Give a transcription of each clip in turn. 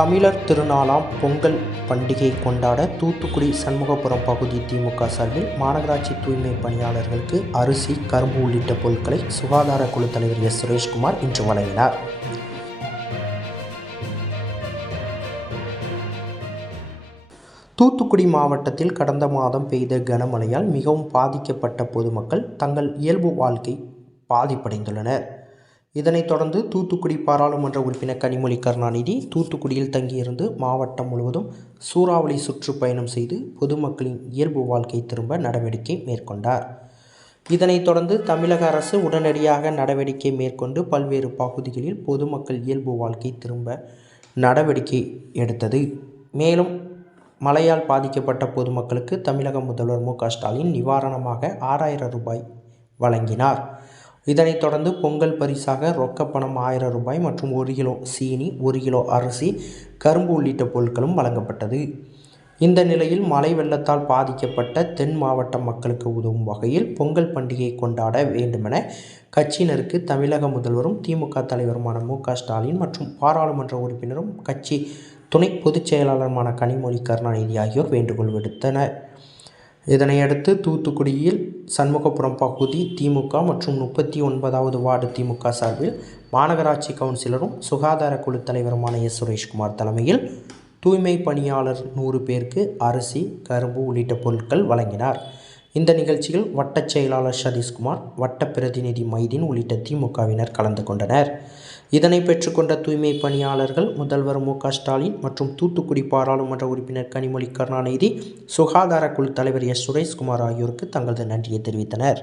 தமிழர் திருநாளாம் பொங்கல் பண்டிகை கொண்டாட தூத்துக்குடி சண்முகபுரம் பகுதி திமுக சார்பில் மாநகராட்சி தூய்மை பணியாளர்களுக்கு அரிசி, கரும்பு உள்ளிட்ட பொருட்களை சுகாதார குழு தலைவர் எஸ். சுரேஷ்குமார் இன்று வழங்கினார். தூத்துக்குடி மாவட்டத்தில் கடந்த மாதம் பெய்த கனமழையால் மிகவும் பாதிக்கப்பட்ட பொதுமக்கள் தங்கள் இயல்பு வாழ்க்கை பாதிப்படைந்துள்ளனர். இதனைத் தொடர்ந்து தூத்துக்குடி பாராளுமன்ற உறுப்பினர் கனிமொழி கருணாநிதி தூத்துக்குடியில் தங்கியிருந்து மாவட்டம் முழுவதும் சூறாவளி சுற்றுப்பயணம் செய்து பொதுமக்களின் இயல்பு வாழ்க்கை திரும்ப நடவடிக்கை மேற்கொண்டார். இதனைத் தொடர்ந்து தமிழக அரசு உடனடியாக நடவடிக்கை மேற்கொண்டு பல்வேறு பகுதிகளில் பொதுமக்கள் இயல்பு வாழ்க்கை திரும்ப நடவடிக்கை எடுத்தது. மேலும் மழையால் பாதிக்கப்பட்ட பொதுமக்களுக்கு தமிழக முதல்வர் மு. க. ஸ்டாலின் நிவாரணமாக 6000 ரூபாய் வழங்கினார். இதனைத் தொடர்ந்து பொங்கல் பரிசாக ரொக்கப்பணம் 1000 ரூபாய் மற்றும் 1 கிலோ சீனி, 1 கிலோ அரிசி, கரும்பு உள்ளிட்ட பொருட்களும் வழங்கப்பட்டது. இந்த நிலையில் மழை வெள்ளத்தால் பாதிக்கப்பட்ட தென் மாவட்ட மக்களுக்கு உதவும் வகையில் பொங்கல் பண்டிகையை கொண்டாட வேண்டுமென கட்சியினருக்கு தமிழக முதல்வரும் திமுக தலைவருமான மு. க. ஸ்டாலின் மற்றும் பாராளுமன்ற உறுப்பினரும் கட்சி துணை பொதுச் செயலாளருமான கனிமொழி கருணாநிதி ஆகியோர் வேண்டுகோள் விடுத்தனர். இதனையடுத்து தூத்துக்குடியில் சண்முகபுரம் பகுதி திமுக மற்றும் 39வது வார்டு திமுக சார்பில் மாநகராட்சி கவுன்சிலரும் சுகாதார குழு தலைவருமான எஸ். சுரேஷ்குமார் தலைமையில் தூய்மை பணியாளர் 100 பேருக்கு அரிசி, கரும்பு உள்ளிட்ட பொருட்கள் வழங்கினார். இந்த நிகழ்ச்சியில் வட்டச் செயலாளர் சதீஷ்குமார், வட்ட பிரதிநிதி மைதீன் உள்ளிட்ட திமுகவினர் கலந்து கொண்டனர். இதனை பெற்றுக்கொண்ட தூய்மை பணியாளர்கள் முதல்வர் மு. க. ஸ்டாலின் மற்றும் தூத்துக்குடி பாராளுமன்ற உறுப்பினர் கனிமொழி கருணாநிதி, சுகாதார குழு தலைவர் எஸ். சுரேஷ்குமார் ஆகியோருக்கு தங்களது நன்றியை தெரிவித்தனர்.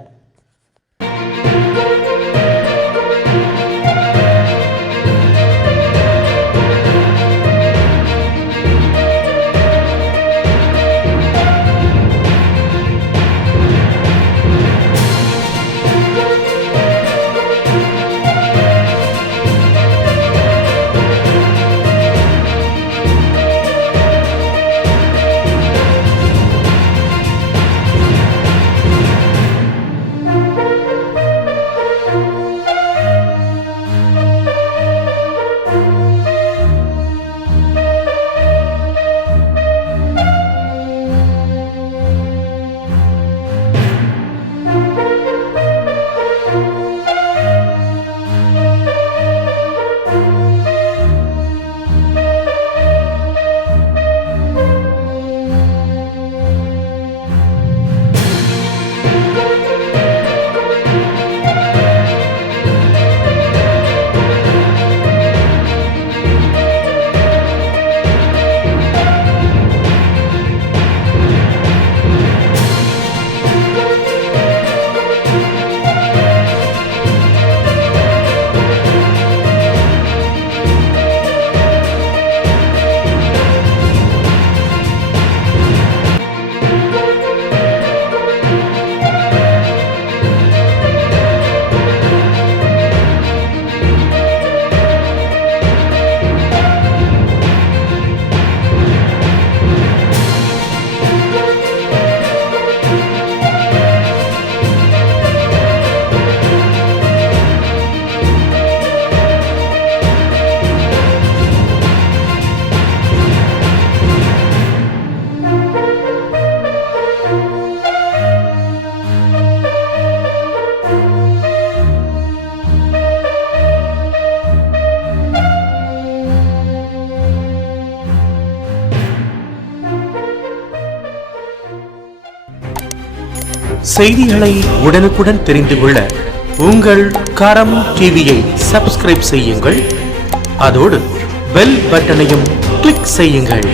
செய்திகளை உடனுக்குடன் தெரிந்து கொள்ள உங்கள் கரம் டிவியை சப்ஸ்கிரைப் செய்யுங்கள். அதோடு பெல் பட்டனையும் கிளிக் செய்யுங்கள்.